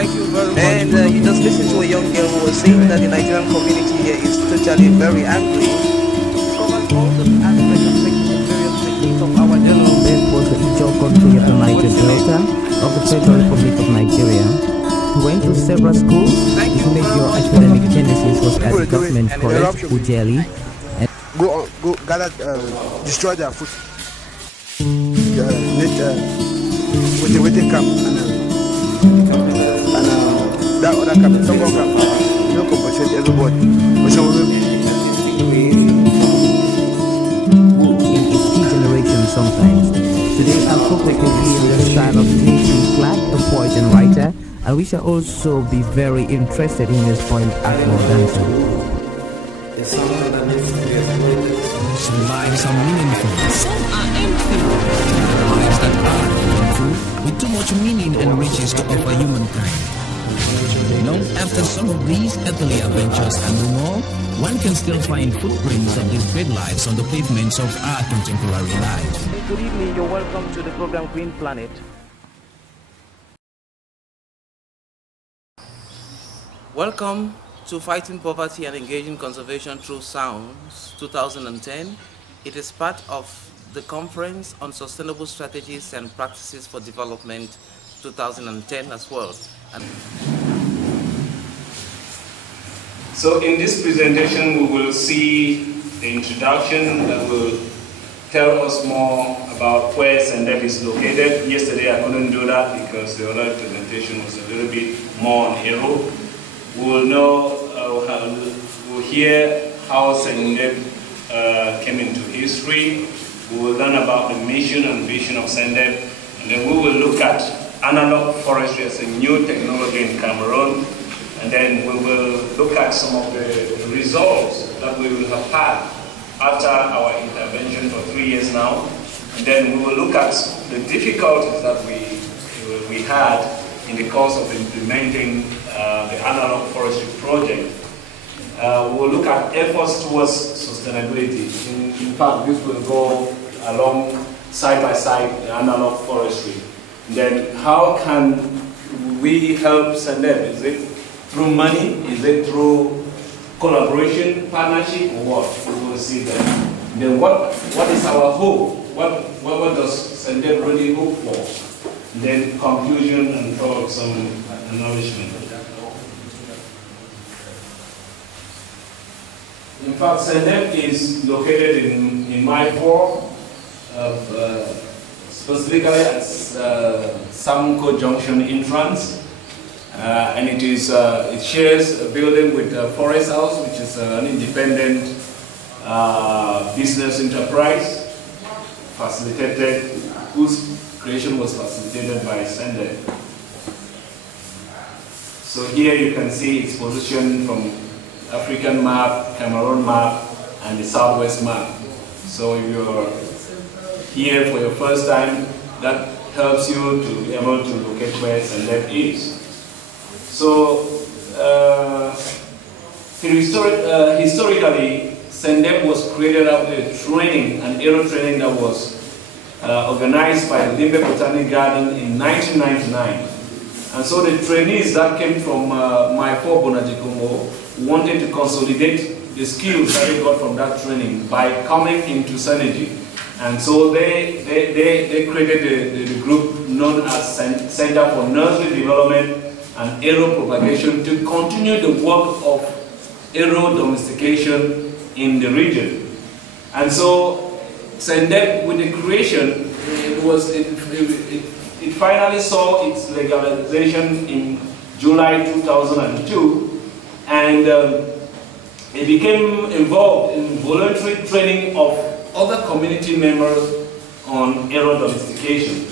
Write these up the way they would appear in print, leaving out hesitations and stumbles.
Thank you very much. And you just listen to a young girl who was saying that the Nigerian community here is totally very angry. It covers all the aspects and various techniques of our development. Was the Ijaw country of the Niger Delta of the Federal Republic of Nigeria. He went to several schools. His major academic genesis was at the government college, Ujeli. Go gather, destroy their food. With the camp and that other camp, don't go camp. You don't compensate everybody. But some will in its key generation sometimes. Today our focus will be in the style of T.G. Clark, a poet and writer, and we shall also be very interested in his point Akmo dancing. Some lives are meaningful, some are empty. Lives that are meaningful, with too much meaning and riches to offer humankind. After some of these earthly adventures and no more, one can still find footprints of these great lives on the pavements of our contemporary life. Good evening, you're welcome to the program Green Planet. Welcome to Fighting Poverty and Engaging Conservation Through Sounds 2010. It is part of the Conference on Sustainable Strategies and Practices for Development 2010 as well. So in this presentation we will see the introduction that will tell us more about where CENDEP is located. Yesterday I couldn't do that because the other presentation was a little bit more on Arrow. We will know, we'll hear how CENDEP came into history. We will learn about the mission and vision of CENDEP, and then we will look at Analogue Forestry as a new technology in Cameroon, and then we will look at some of the results that we will have had after our intervention for 3 years now, and then we will look at the difficulties that we had in the course of implementing the Analogue Forestry project. We will look at efforts towards sustainability. In fact, this will go along side by side the Analogue Forestry. And then how can we help CENDEP? Is it through money? Is it through collaboration, partnership, or what? We will see that. And then what is our hope? What does CENDEP really hope for? And then conclusion and thoughts, some acknowledgement. In fact, CENDEP is located in my port, specifically at Samko Junction entrance, and it shares a building with Forest House, which is an independent business enterprise, whose creation was facilitated by CENDEP. So here you can see its position from African map, Cameroon map, and the Southwest map. So if you're here for your first time, that helps you to be able to locate where CENDEP is. So historically, CENDEP was created after a training, an aero training that was organized by the Limbe Botanic Garden in 1999. And so the trainees that came from my four Bonajikombo wanted to consolidate the skills that they got from that training by coming into Synergy. And so they created the group known as Center for Nursery Development and Aero Propagation to continue the work of aero domestication in the region. And so CENDEP, with the creation, it finally saw its legalization in July 2002, and it became involved in voluntary training of other community members on aero domestication.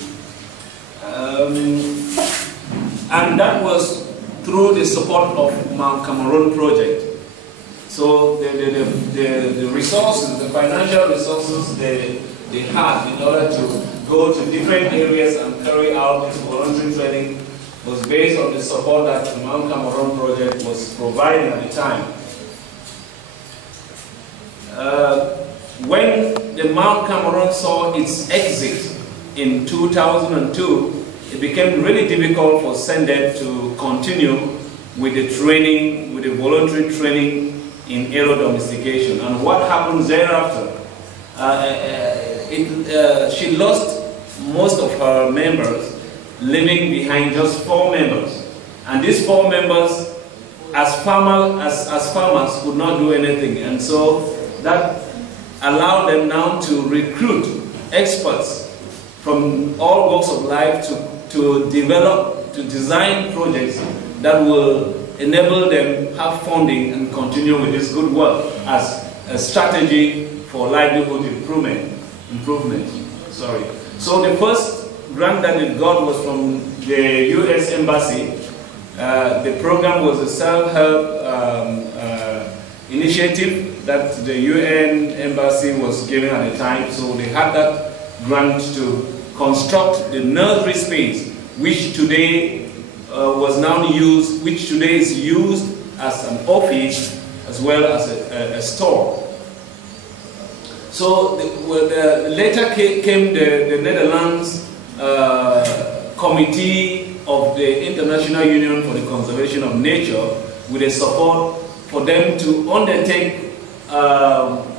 And that was through the support of Mount Cameroon project. So the resources, the financial resources they had in order to go to different areas and carry out this voluntary training was based on the support that the Mount Cameroon project was providing at the time. When the Mount Cameroon saw its exit in 2002, it became really difficult for CENDEP to continue with the training, with the voluntary training in arrow domestication. And what happens thereafter? She lost most of her members, leaving behind just 4 members. And these 4 members, as farmers, could not do anything. And so that allowed them now to recruit experts from all walks of life to develop, to design projects that will enable them have funding and continue with this good work as a strategy for livelihood improvement. So the first grant that it got was from the U.S. Embassy. The program was a self-help initiative that the UN Embassy was giving at the time. So they had that grant to construct the nursery space, which today which today is used as an office as well as a store. So later came the Netherlands Committee of the International Union for the Conservation of Nature with a support for them to undertake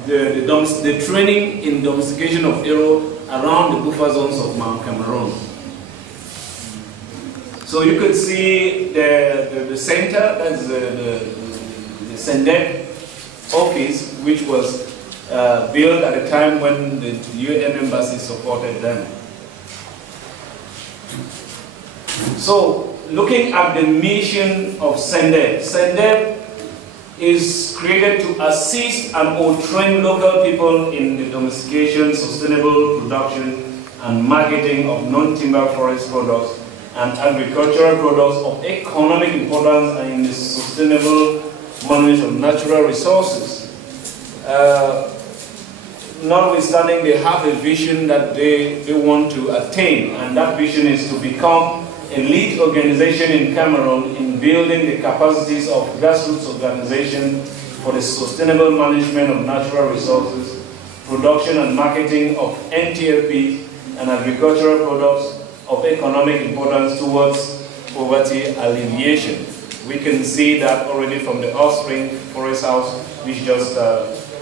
the training in domestication of arrow around the buffer zones of Mount Cameroon. So you could see the center, that's the CENDEP office, which was built at a time when the UN Embassy supported them. So, looking at the mission of CENDEP, CENDEP is created to assist and or train local people in the domestication, sustainable production, and marketing of non-timber forest products and agricultural products of economic importance and in the sustainable management of natural resources. Notwithstanding, they have a vision that they want to attain, and that vision is to become a lead organization in Cameroon in building the capacities of grassroots organizations for the sustainable management of natural resources, production and marketing of NTFP and agricultural products of economic importance towards poverty alleviation. We can see that already from the Offspring Forest House, which just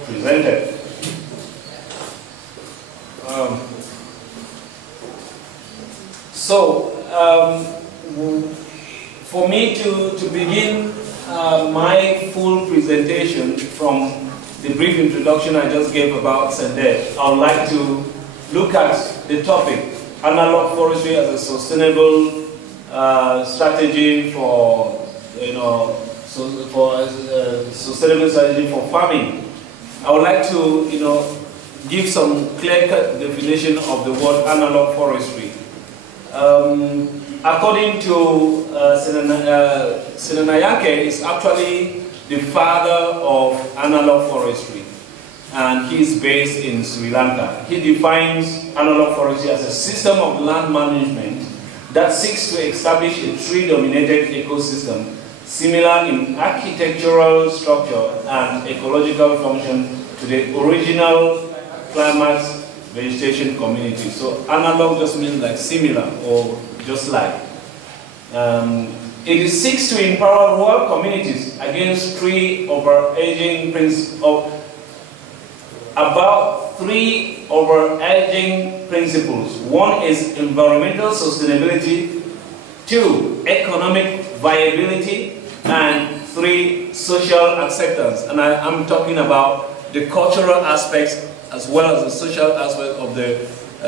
presented. For me to begin my full presentation from the brief introduction I just gave about CENDEP, I would like to look at the topic, Analogue Forestry as a sustainable strategy for, sustainable strategy for farming. I would like to, give some clear-cut definition of the word analogue forestry. According to Senanayake, is actually the father of analogue forestry, and he's based in Sri Lanka. He defines analogue forestry as a system of land management that seeks to establish a tree-dominated ecosystem similar in architectural structure and ecological function to the original climax vegetation community. So analog just means like similar or just like. It seeks to empower rural communities against three overarching principles. About three overarching principles. One is environmental sustainability, 2, economic viability, and 3, social acceptance. And I'm talking about the cultural aspects as well as the social aspect of the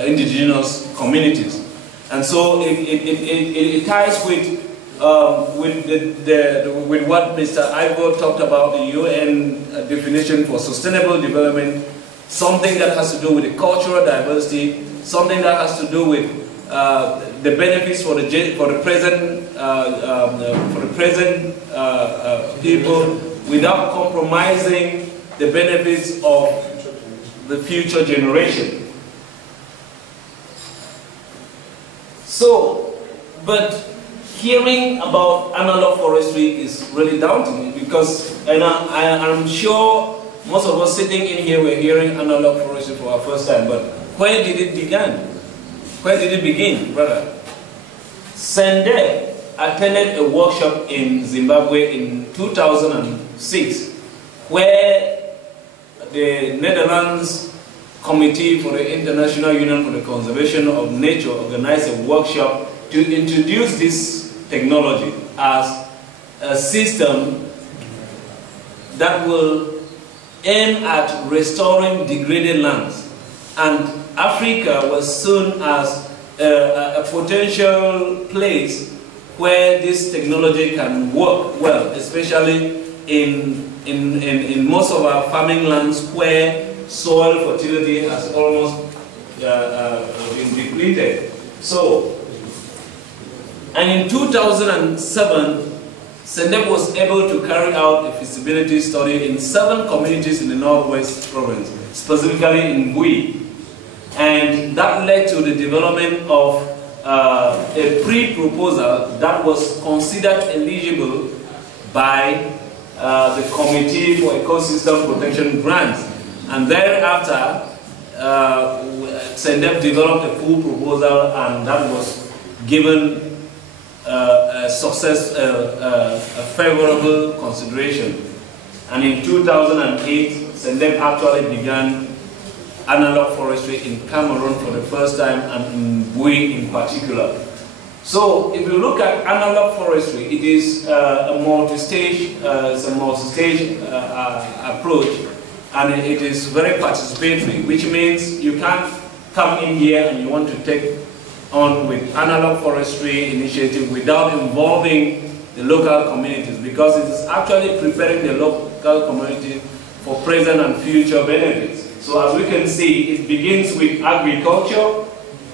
indigenous communities. And so it ties with what Mr. Ivo talked about, the UN definition for sustainable development, something that has to do with the cultural diversity, something that has to do with the benefits for the present people without compromising the benefits of the future generation. So, but hearing about analogue forestry is really daunting because, and I'm sure most of us sitting in here were hearing analogue forestry for our first time, but where did it begin? Where did it begin, brother? CENDEP attended a workshop in Zimbabwe in 2006 where the Netherlands Committee for the International Union for the Conservation of Nature organized a workshop to introduce this technology as a system that will aim at restoring degraded lands. And Africa was seen as a potential place where this technology can work well, especially in most of our farming lands where soil fertility has almost been depleted. So, and in 2007, CENDEP was able to carry out a feasibility study in 7 communities in the Northwest province, specifically in Bui. And that led to the development of a pre-proposal that was considered eligible by the Committee for Ecosystem Protection Grants. And thereafter, CENDEP developed a full proposal, and that was given a favorable consideration. And in 2008, CENDEP actually began Analogue Forestry in Cameroon for the first time, and in Bui in particular. So, if you look at Analogue Forestry, it is a multi-stage approach, and it is very participatory, which means you can't come in here and you want to take on with Analogue Forestry initiative without involving the local communities, because it is actually preparing the local community for present and future benefits. So as we can see, it begins with agriculture,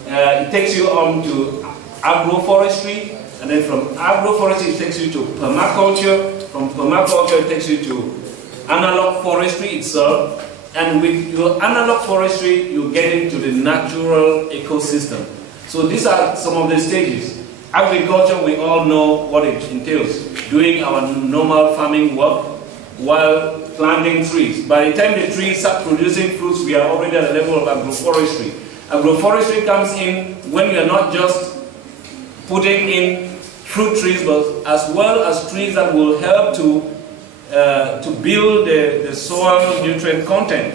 it takes you on to agroforestry, and then from agroforestry it takes you to permaculture, from permaculture it takes you to analog forestry itself, and with your analog forestry you get into the natural ecosystem. So these are some of the stages. Agriculture, we all know what it entails, doing our normal farming work while planting trees. By the time the trees start producing fruits, we are already at the level of agroforestry. Agroforestry comes in when we are not just putting in fruit trees, but as well as trees that will help to build the soil nutrient content.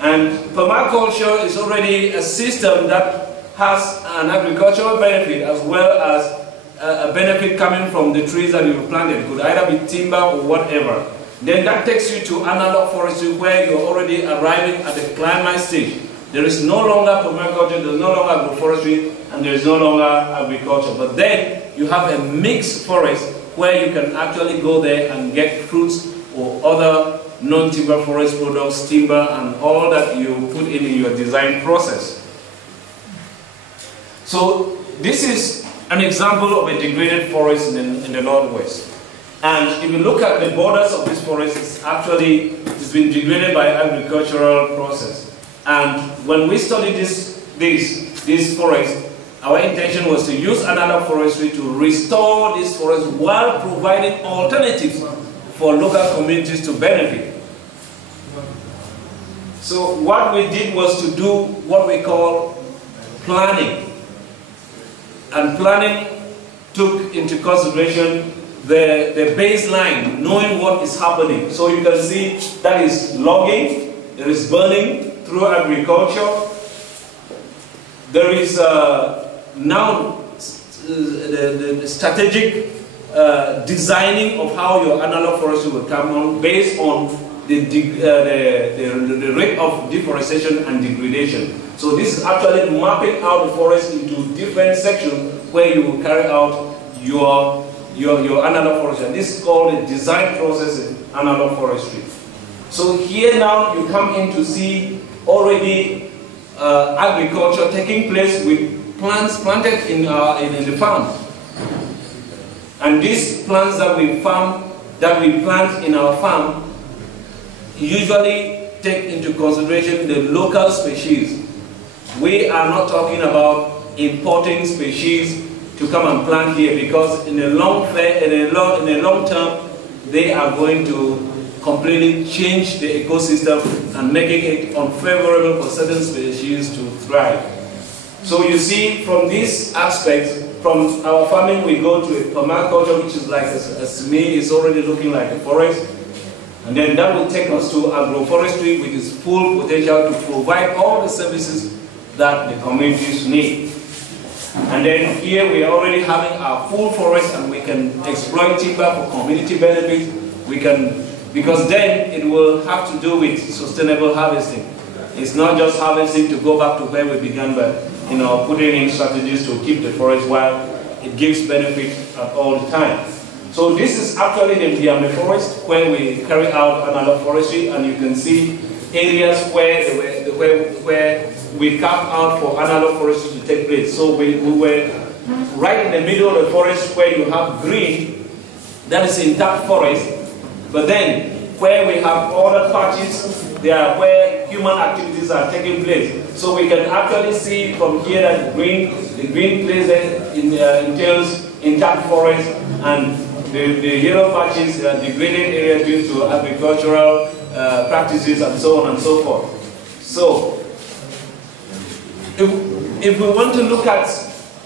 And permaculture is already a system that has an agricultural benefit as well as a benefit coming from the trees that you've planted. It could either be timber or whatever. Then that takes you to analog forestry, where you're already arriving at the climax stage. There is no longer permaculture, there is no longer agroforestry, and there is no longer agriculture. But then you have a mixed forest where you can actually go there and get fruits or other non-timber forest products, timber, and all that you put in your design process. So this is an example of a degraded forest in the Northwest. And if you look at the borders of this forest, it's been degraded by agricultural process. And when we studied this forest, our intention was to use analog forestry to restore this forest while providing alternatives for local communities to benefit. So what we did was to do what we call planning. And planning took into consideration the baseline, knowing what is happening. So you can see that is logging, there is burning through agriculture, there is now the strategic designing of how your analog forestry will come on based on the rate of deforestation and degradation. So this is actually mapping out the forest into different sections where you will carry out your analog forestry. And this is called the design process in analog forestry. So here now you come in to see already agriculture taking place with plants planted in the farm. And these plants that we plant in our farm usually take into consideration the local species. We are not talking about importing species to come and plant here, because in the long term they are going to completely change the ecosystem and making it unfavorable for certain species to thrive. So you see, from this aspect, from our farming we go to a permaculture, which is like, as to me, is already looking like a forest. And then that will take us to agroforestry, with its full potential to provide all the services that the communities need. And then here we are already having our full forest, and we can exploit timber for community benefit. We can, because then it will have to do with sustainable harvesting. It's not just harvesting to go back to where we began, but putting in strategies to keep the forest while it gives benefit at all the time. So this is actually the Mba Mba forest, where we carry out Analogue Forestry, and you can see areas where we carved out for Analogue Forestry to take place. So we were right in the middle of the forest where you have green, that is intact forest, but then where we have other patches, they are where human activities are taking place. So we can actually see from here that the green place entails intact forest, and the yellow patches are degraded areas due to agricultural practices and so on and so forth. So if we want to look at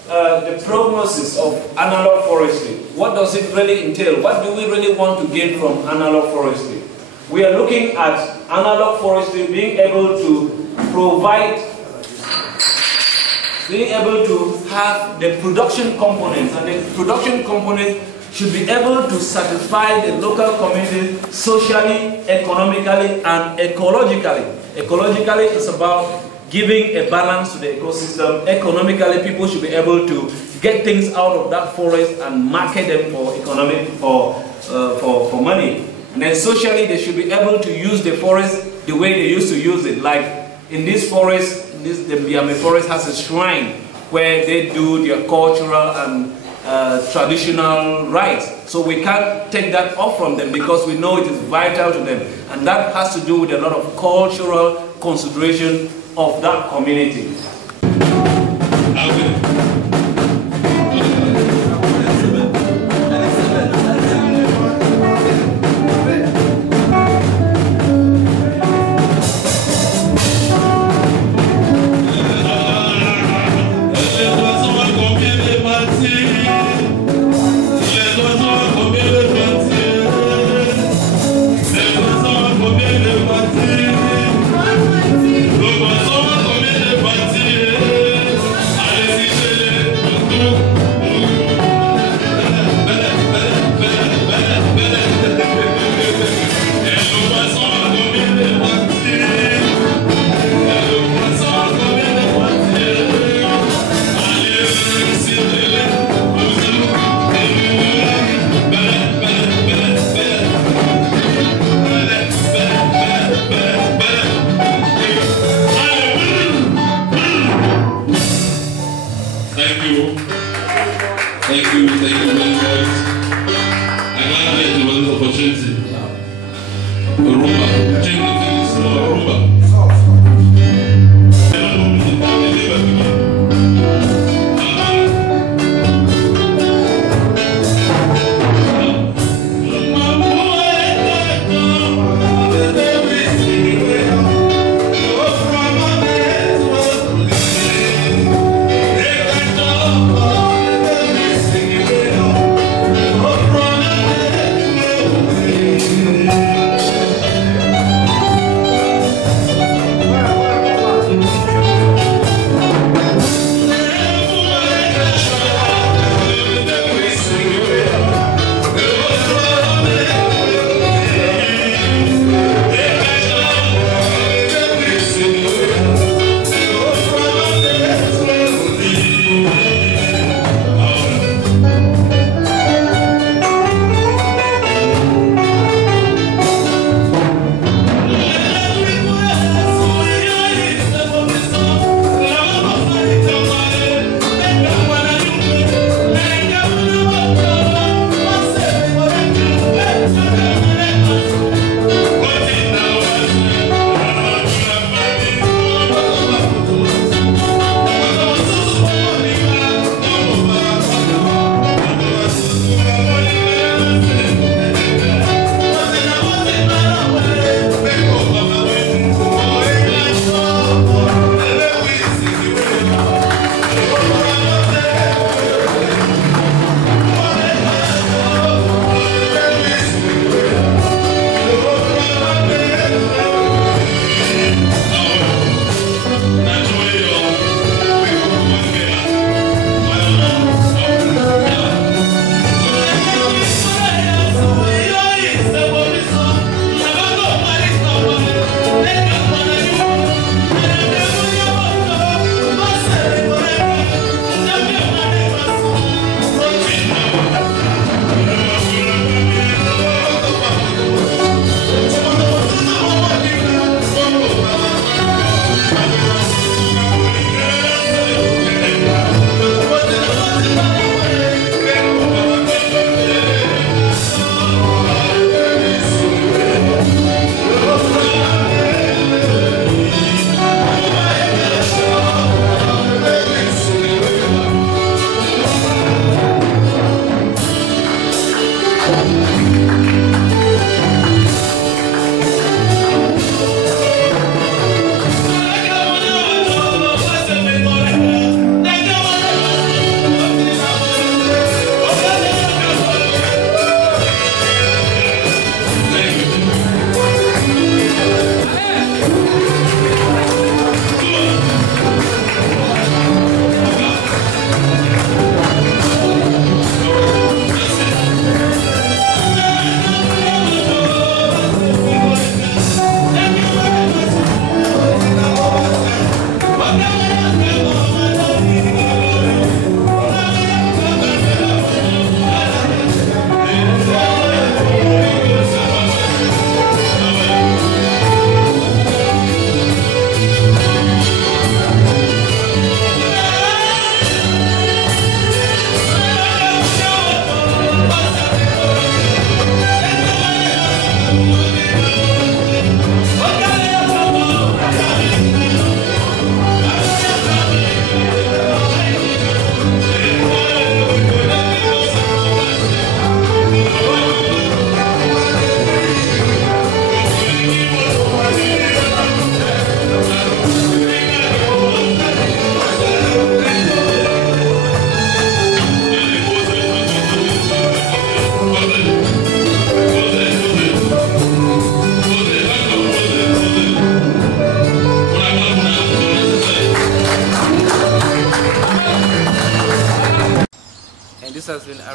the prognosis of Analogue Forestry, what does it really entail? What do we really want to gain from Analogue Forestry? We are looking at Analogue Forestry being able to provide, being able to have the production components, and the production component should be able to satisfy the local community socially, economically, and ecologically. Ecologically, it's about giving a balance to the ecosystem. Economically, people should be able to get things out of that forest and market them for for money. And then socially, they should be able to use the forest the way they used to use it. Like in this forest, the Mba Mba forest has a shrine where they do their cultural and traditional rites. So we can't take that off from them, because we know it is vital to them. And that has to do with a lot of cultural consideration of that community.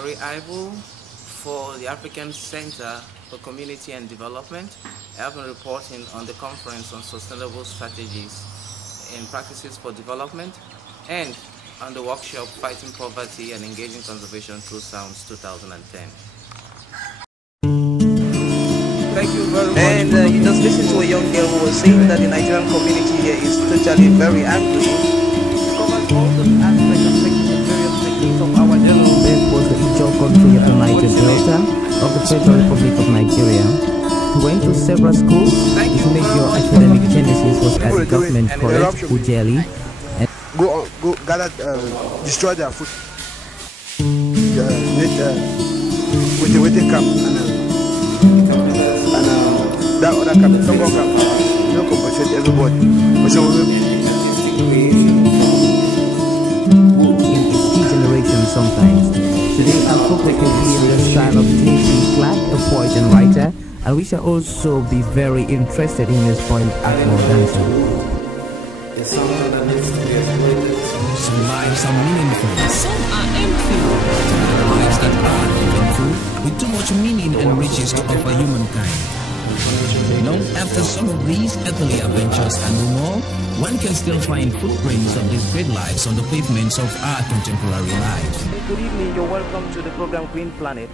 Arrey Ivo for the African Center for Community and Development. I have been reporting on the Conference on Sustainable Strategies and Practices for Development and on the workshop Fighting Poverty and Engaging Conservation Through Sounds 2010. Thank you very much. And you just listened to a young girl who was saying that the Nigerian community here is totally very angry. It covers all those aspects of the various techniques of our general base was the Ijaw country of the Niger Delta of the Federal Republic of Nigeria. He went to several schools. His major academic genesis was at the government college, Ujeli. Go gather, destroy their food. With the camp and that other camp, Tongo camp, you compensate everybody. In its key generation sometimes. Today our folk will hear the style of Casey Clark, a poet and writer, and we shall also be very interested in his point Akmo dancing. It's something that needs to be exploited. Some lives are meaningful. Some are empty. Lives that are meaningful with too much meaning and riches to offer humankind. After some of these earthly adventures and more, one can still find footprints of these great lives on the pavements of our contemporary lives. Good evening, you're welcome to the program Green Planet.